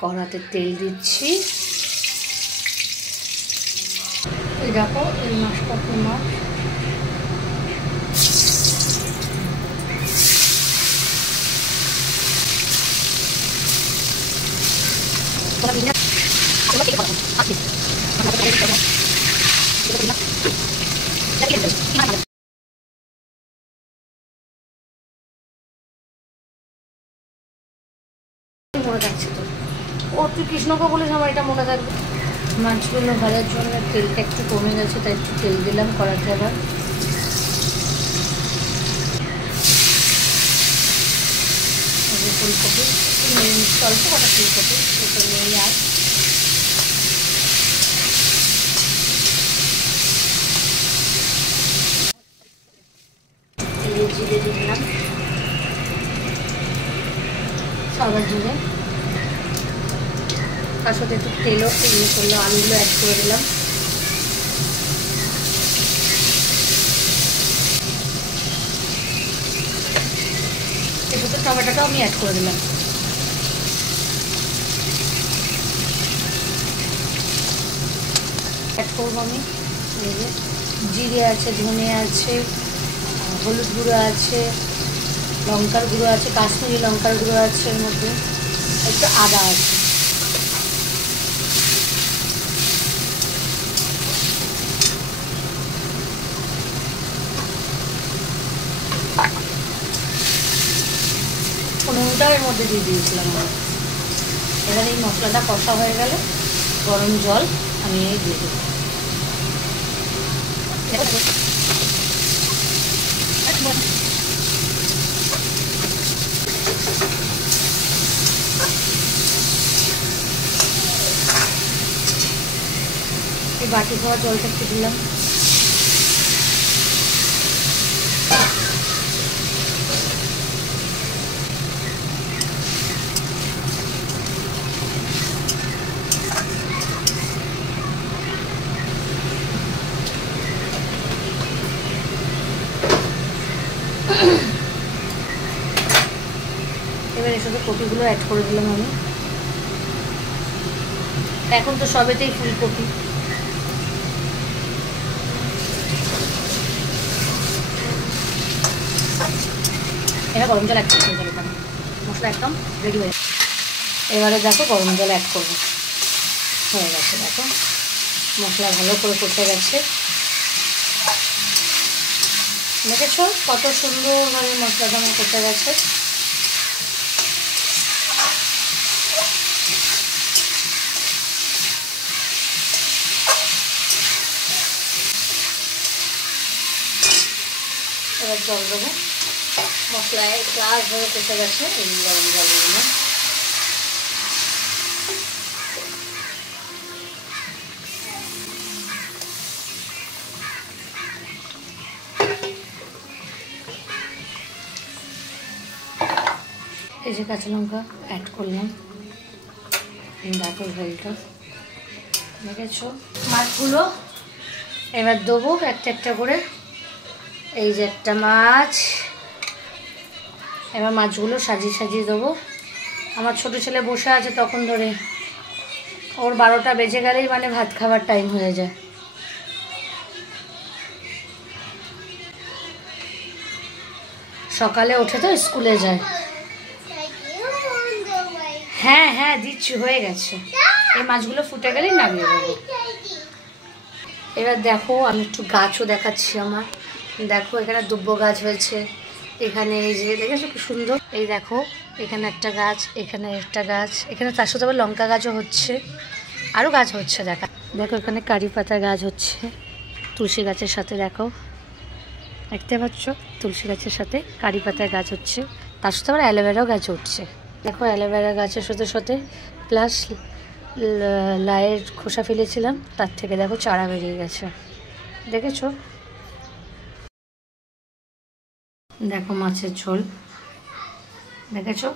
কড়াতে তেল দিচ্ছি। এই দেখো এই মাছটা তোমার মনে থাকছে তো। ও তুই কৃষ্ণকে বলিস আমার এটা মনে থাকবে। মাছগুলো ভাজার জন্য তেলটা একটু কমে গেছে, তাই একটু তেল দিলাম কড়াতে। আবার ফুলকপি নিয়ে নিচ্ছি, অল্প কটা ফুলকপি এটা নিয়ে আর জিরে দিলাম, সাদা জিরে, তার সাথে একটু তেলও ইয়ে করলাম, আলুগুলো অ্যাড করে দিলাম। এর সাথে টমেটোটাও আমি অ্যাড করে দিলাম। অ্যাড করবো আমি জিরে আছে, ধনে আছে, হলুদ গুঁড়ো আছে, লঙ্কার গুঁড়ো আছে, কাশ্মীরি লঙ্কার গুঁড়ো আছে, এর মধ্যে একটু আদা আছে। নুনটাও এর মধ্যে দিয়ে দিয়েছিলাম। এবার এই মশলাটা কষা হয়ে গেলে গরম জল আমি দিয়ে দেবো। এই বাটি খাওয়া জলটা একটু দিলাম। এবার এর সাথে কপিগুলো অ্যাড করে দিলাম আমি। এখন তো সবেতেই ফুলকপি। এবার গরম জল অ্যাড করতে হবে, মশলা একদম রেডি হয়ে গেছে। এবারে দেখো গরম জল অ্যাড করবো, হয়ে গেছে। দেখো মশলা ভালো করে কষে গেছে, দেখেছো কত সুন্দরভাবে মশলাটা আমার কষে গেছে। এবার জল দেবো, মশলায় গ্লাস ধরে কষে গেছে, এই গরম জল দেবো। এই যে কাঁচা লঙ্কা অ্যাড করলাম, দেখো ঝোলটা দেখেছো। মাছগুলো এবার দেবো একটা একটা করে। এই যে একটা মাছ, এবার মাছগুলো সাজিয়ে সাজিয়ে দেবো। আমার ছোট ছেলে বসে আছে তখন ধরে, ওর 12টা বেজে গেলেই মানে ভাত খাবার টাইম হয়ে যায়। সকালে ওঠে তো স্কুলে যায়। হ্যাঁ হ্যাঁ দিচ্ছি, হয়ে গেছে। এই মাছগুলো ফুটে গেলেই নামিয়ে দেবো। এবার দেখো আমি একটু গাছও দেখাচ্ছি আমার। দেখো এখানে দুব্বো গাছ হয়েছে, এখানে এই যে দেখেছো কি সুন্দর। এই দেখো এখানে একটা গাছ, এখানে একটা গাছ, এখানে তার সাথে আবার লঙ্কা গাছও হচ্ছে, আরও গাছ হচ্ছে। দেখো এখানে কারি পাতা গাছ হচ্ছে তুলসী গাছের সাথে। দেখো দেখতে পাচ্ছ তুলসী গাছের সাথে কারি পাতার গাছ হচ্ছে, তার সাথে আবার অ্যালোভেরাও গাছ উঠছে। দেখো অ্যালোভেরা গাছের সাথে সাথে প্লাস লাইয়ের খোসা ফেলেছিলাম, তার থেকে দেখো চারা বেরিয়ে গেছে, দেখেছো। দেখো মাছের ঝোল দেখেছো।